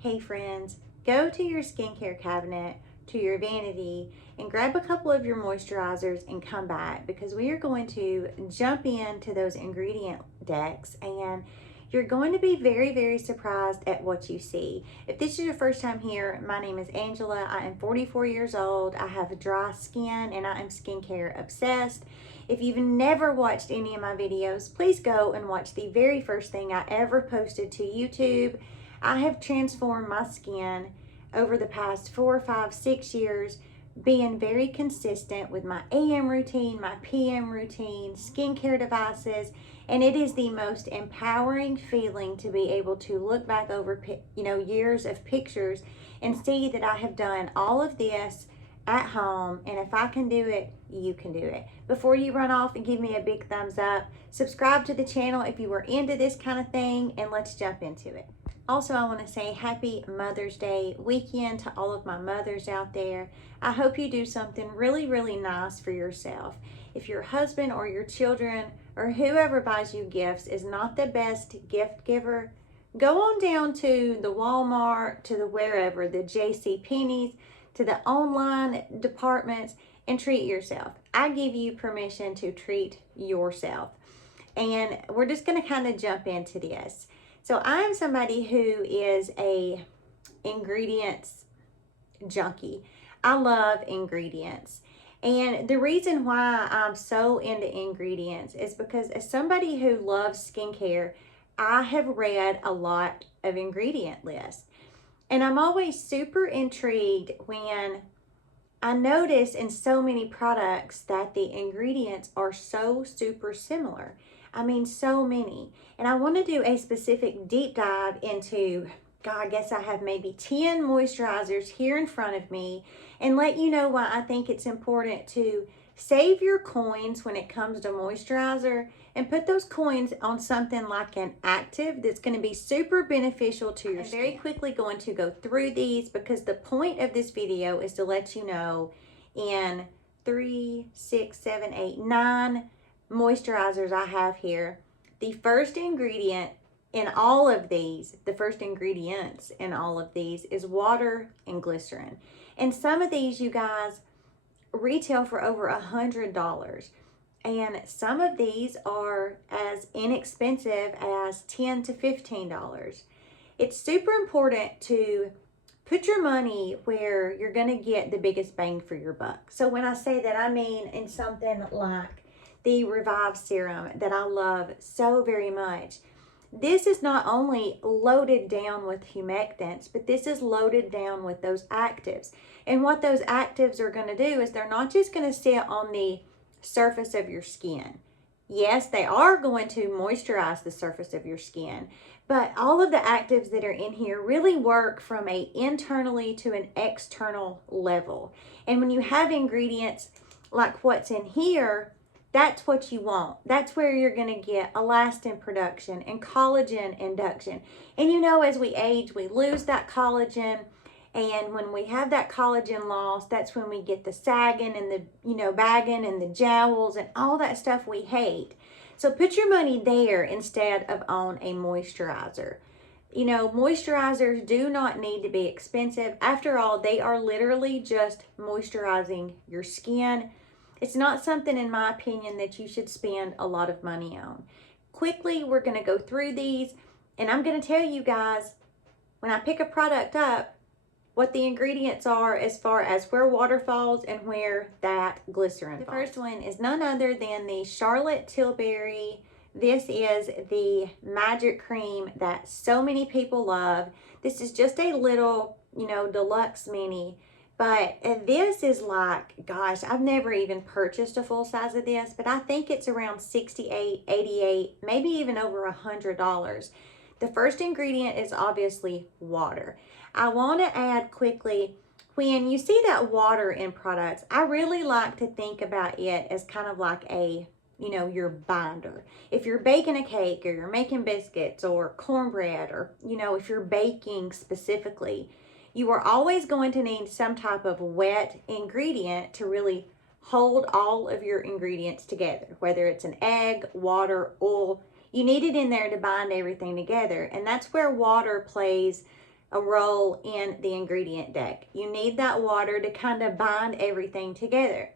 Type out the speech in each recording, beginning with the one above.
Hey friends, go to your skincare cabinet, to your vanity, and grab a couple of your moisturizers and come back because we are going to jump into those ingredient decks and you're going to be very surprised at what you see. If this is your first time here, my name is Angela. I am 44 years old. I have dry skin and I am skincare obsessed. If you've never watched any of my videos, please go and watch the very first thing I ever posted to YouTube. I have transformed my skin over the past 4, 5, 6 years, being very consistent with my AM routine, my PM routine, skincare devices, and it is the most empowering feeling to be able to look back over years of pictures and see that I have done all of this at home, and if I can do it, you can do it. Before you run off and give me a big thumbs up, subscribe to the channel if you are into this kind of thing, and let's jump into it. Also, I want to say happy Mother's Day weekend to all of my mothers out there. I hope you do something really nice for yourself. If your husband or your children or whoever buys you gifts is not the best gift giver, go on down to the Walmart, to the wherever, the JCPenney's, to the online departments, and treat yourself. I give you permission to treat yourself. And we're just going to kind of jump into this. So I'm somebody who is a ingredients junkie. I love ingredients. And the reason why I'm so into ingredients is because as somebody who loves skincare, I have read a lot of ingredient lists. And I'm always super intrigued when I notice in so many products that the ingredients are so super similar. I mean, so many. And I want to do a specific deep dive into, God, I guess I have maybe 10 moisturizers here in front of me and let you know why I think it's important to save your coins when it comes to moisturizer and put those coins on something like an active that's going to be super beneficial to your skin. I'm very quickly going to go through these because the point of this video is to let you know in 3, 6, 7, 8, 9 moisturizers I have here, the first ingredient in all of these, the first ingredients in all of these is water and glycerin. And some of these, you guys, retail for over $100. And some of these are as inexpensive as $10 to $15. It's super important to put your money where you're going to get the biggest bang for your buck. So when I say that, I mean in something like the Revive Serum that I love so very much. This is not only loaded down with humectants, but this is loaded down with those actives. And what those actives are going to do is they're not just going to sit on the surface of your skin. Yes, they are going to moisturize the surface of your skin, but all of the actives that are in here really work from an internally to an external level. And when you have ingredients like what's in here, that's what you want. That's where you're going to get elastin production and collagen induction. And you know, as we age, we lose that collagen. And when we have that collagen loss, that's when we get the sagging and the, bagging and the jowls and all that stuff we hate. So put your money there instead of on a moisturizer. Moisturizers do not need to be expensive. After all, they are literally just moisturizing your skin. It's not something, in my opinion, that you should spend a lot of money on. Quickly, we're going to go through these, and I'm going to tell you guys, when I pick a product up, what the ingredients are as far as where water falls and where that glycerin falls. The first one is none other than the Charlotte Tilbury. This is the magic cream that so many people love. This is just a little, deluxe mini. But this is like, gosh, I've never even purchased a full size of this, but I think it's around $68, $88, maybe even over $100. The first ingredient is obviously water. I want to add quickly, when you see that water in products, I really like to think about it as kind of like a, your binder. If you're baking a cake or you're making biscuits or cornbread or, if you're baking specifically, you are always going to need some type of wet ingredient to really hold all of your ingredients together, whether it's an egg, water, oil. You need it in there to bind everything together. And that's where water plays a role in the ingredient deck. You need that water to kind of bind everything together.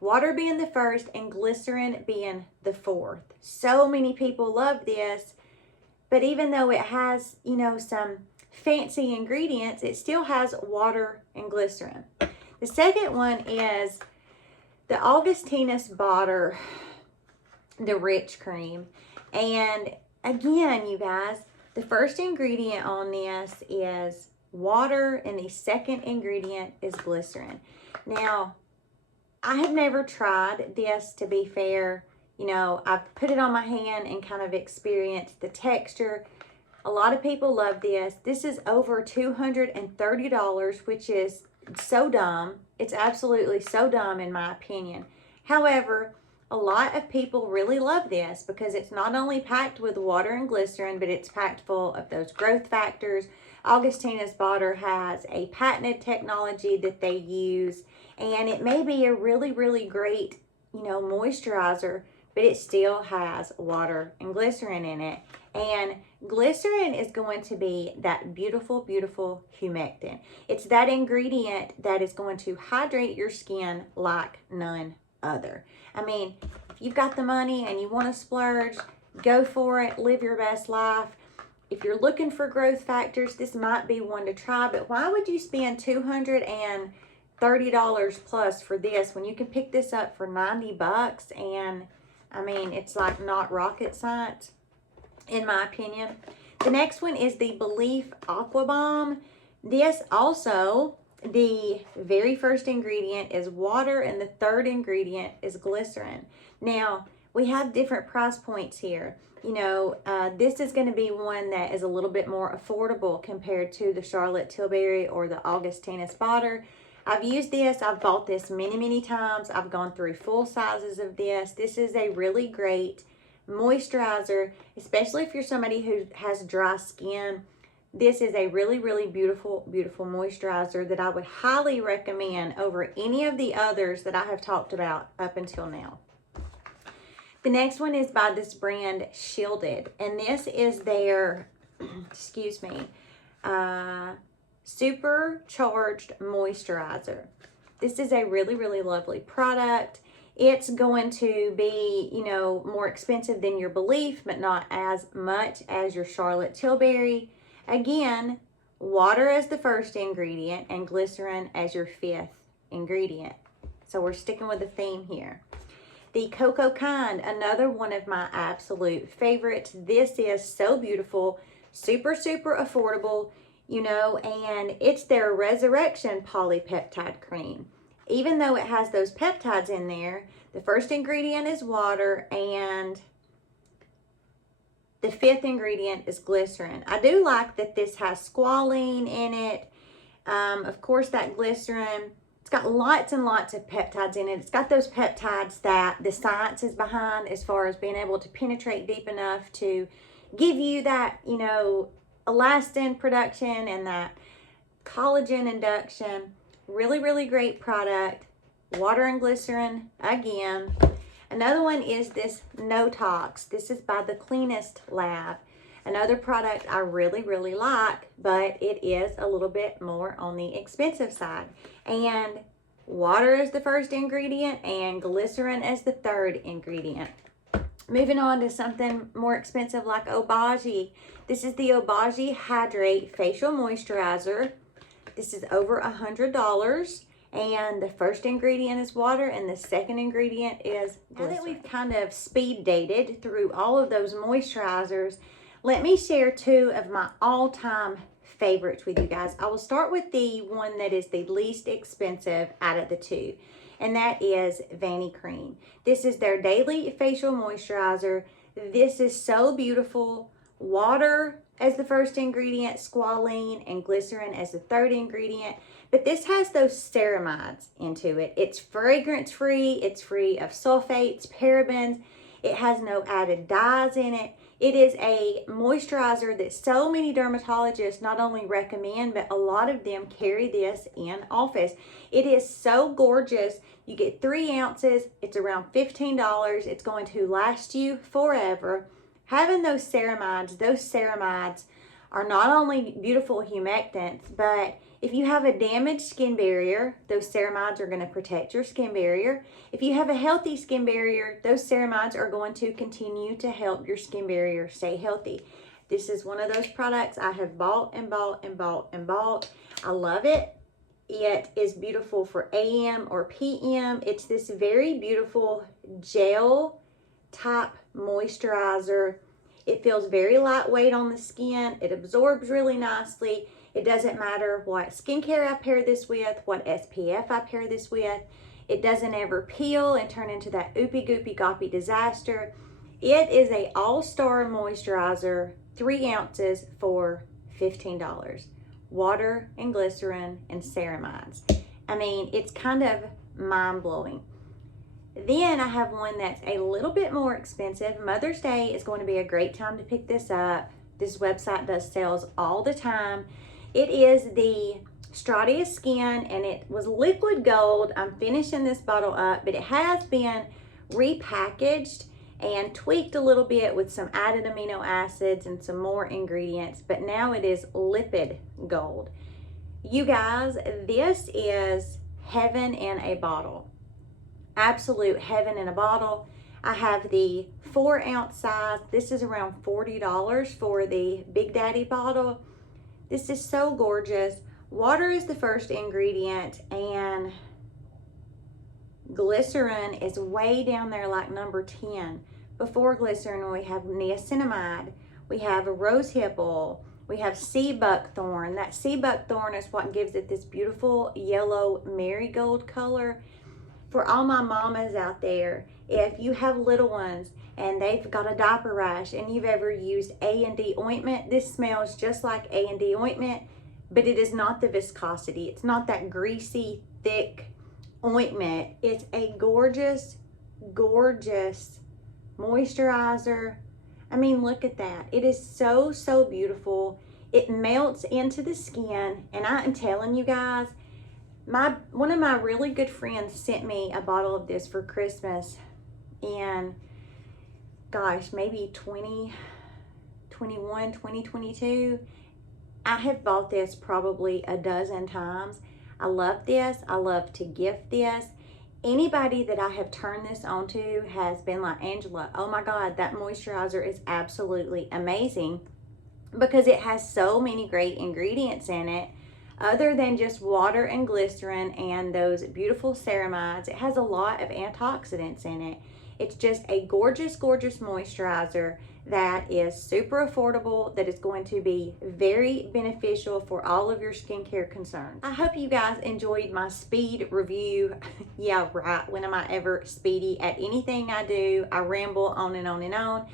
Water being the first and glycerin being the fourth. So many people love this, but even though it has, you know, some fancy ingredients, it still has water and glycerin. The second one is the Augustinus Bader, the rich cream. And again, you guys, the first ingredient on this is water and the second ingredient is glycerin. Now, I have never tried this, to be fair. You know, I've put it on my hand and kind of experienced the texture. A lot of people love this. This is over $230, which is so dumb. It's absolutely so dumb in my opinion. However, a lot of people really love this because it's not only packed with water and glycerin, but it's packed full of those growth factors. Augustinus Bader has a patented technology that they use, and it may be a really, really great, you know, moisturizer, but it still has water and glycerin in it. And glycerin is going to be that beautiful, beautiful humectant. It's that ingredient that is going to hydrate your skin like none other. I mean, if you've got the money and you want to splurge, go for it, live your best life. If you're looking for growth factors, this might be one to try, but why would you spend $230 plus for this when you can pick this up for 90 bucks? And I mean, it's like not rocket science, in my opinion. The next one is the Belief Aqua Bomb. This also, the very first ingredient is water and the third ingredient is glycerin. Now, we have different price points here. You know, this is going to be one that is a little bit more affordable compared to the Charlotte Tilbury or the Augustinus Bader. I've used this. I've bought this many, many times. I've gone through full sizes of this. This is a really great moisturizer, especially if you're somebody who has dry skin. This is a really, really beautiful, beautiful moisturizer that I would highly recommend over any of the others that I have talked about up until now. The next one is by this brand Shielded, and this is their, excuse me, supercharged moisturizer. This is a really, really lovely product. It's going to be, you know, more expensive than your Belief, but not as much as your Charlotte Tilbury. Again, water as the first ingredient and glycerin as your fifth ingredient. So we're sticking with the theme here. The Cocokind, another one of my absolute favorites. This is so beautiful, super, super affordable, you know, and it's their Resurrection Polypeptide Cream. Even though it has those peptides in there, the first ingredient is water and the fifth ingredient is glycerin. I do like that this has squalane in it. Of course, that glycerin, it's got lots and lots of peptides in it. It's got those peptides that the science is behind as far as being able to penetrate deep enough to give you that, you know, elastin production and that collagen induction. Really, really great product. Water and glycerin again. Another one is this No Tox. This is by the Cleanest Lab. Another product I really, really like, but it is a little bit more on the expensive side. And water is the first ingredient and glycerin as the third ingredient. Moving on to something more expensive like Obagi. This is the Obagi Hydrate Facial Moisturizer. This is over $100. And the first ingredient is water and the second ingredient is glycerin. Now that we've kind of speed dated through all of those moisturizers, let me share two of my all-time favorites with you guys. I will start with the one that is the least expensive out of the two, and that is Vanicream. This is their daily facial moisturizer. This is so beautiful. Water as the first ingredient, squalane, and glycerin as the third ingredient. But this has those ceramides into it. It's fragrance-free. It's free of sulfates, parabens. It has no added dyes in it. It is a moisturizer that so many dermatologists not only recommend, but a lot of them carry this in office. It is so gorgeous. You get 3 ounces. It's around $15. It's going to last you forever. Having those ceramides are not only beautiful humectants, but if you have a damaged skin barrier, those ceramides are going to protect your skin barrier. If you have a healthy skin barrier, those ceramides are going to continue to help your skin barrier stay healthy. This is one of those products I have bought and bought and bought and bought. I love it. It is beautiful for AM or PM. It's this very beautiful gel type moisturizer. It feels very lightweight on the skin. It absorbs really nicely. It doesn't matter what skincare I pair this with, what SPF I pair this with. It doesn't ever peel and turn into that oopy goopy goppy disaster. It is a all-star moisturizer, 3 ounces for $15. Water and glycerin and ceramides. I mean, it's kind of mind-blowing. Then I have one that's a little bit more expensive. Mother's Day is going to be a great time to pick this up. This website does sales all the time. It is the Stratia Skin, and it was liquid gold. I'm finishing this bottle up, but it has been repackaged and tweaked a little bit with some added amino acids and some more ingredients, but now it is liquid gold. You guys, this is heaven in a bottle. Absolute heaven in a bottle. I have the 4 ounce size. This is around $40 for the Big Daddy bottle. This is so gorgeous. Water is the first ingredient, and glycerin is way down there, like number 10. Before glycerin, we have niacinamide, we have rosehip oil, we have sea buckthorn. That sea buckthorn is what gives it this beautiful yellow marigold color. For all my mamas out there, if you have little ones and they've got a diaper rash and you've ever used A&D ointment, this smells just like A&D ointment, but it is not the viscosity. It's not that greasy, thick ointment. It's a gorgeous, gorgeous moisturizer. I mean, look at that. It is so, so beautiful. It melts into the skin, and I am telling you guys, one of my really good friends sent me a bottle of this for Christmas, and gosh, maybe 2021, 2022. I have bought this probably a dozen times. I love this. I love to gift this. Anybody that I have turned this on to has been like, Angela, oh my God, that moisturizer is absolutely amazing, because it has so many great ingredients in it. Other than just water and glycerin and those beautiful ceramides, it has a lot of antioxidants in it. It's just a gorgeous, gorgeous moisturizer that is super affordable, that is going to be very beneficial for all of your skincare concerns. I hope you guys enjoyed my speed review. Yeah, right. When am I ever speedy at anything I do? I ramble on and on and on.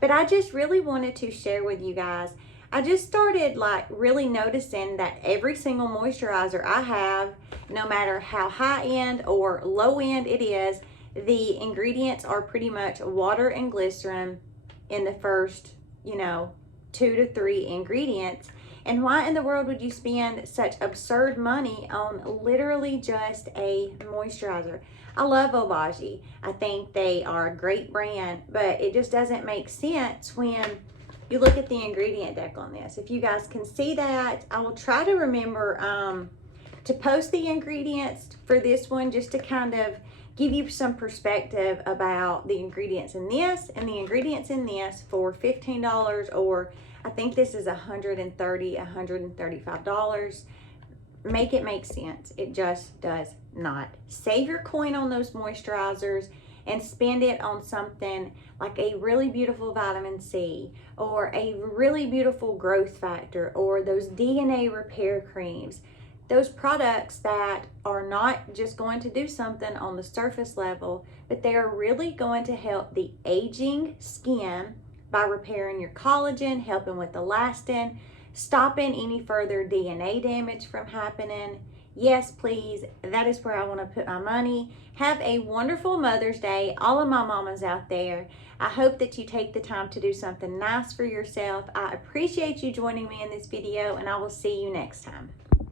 But I just really wanted to share with you guys. I just started like really noticing that every single moisturizer I have, no matter how high end or low end it is, the ingredients are pretty much water and glycerin in the first, 2 to 3 ingredients. And why in the world would you spend such absurd money on literally just a moisturizer? I love Obagi. I think they are a great brand, but it just doesn't make sense when you look at the ingredient deck on this. If you guys can see that, I will try to remember to post the ingredients for this one, just to kind of give you some perspective about the ingredients in this and the ingredients in this for $15, or I think this is $130, $135. Make it make sense. It just does not. Save your coin on those moisturizers and spend it on something like a really beautiful vitamin C, or a really beautiful growth factor, or those DNA repair creams. Those products that are not just going to do something on the surface level, but they are really going to help the aging skin by repairing your collagen, helping with elastin, stopping any further DNA damage from happening. Yes, please, that is where I want to put my money. Have a wonderful Mother's Day, all of my mamas out there. I hope that you take the time to do something nice for yourself. I appreciate you joining me in this video, and I will see you next time.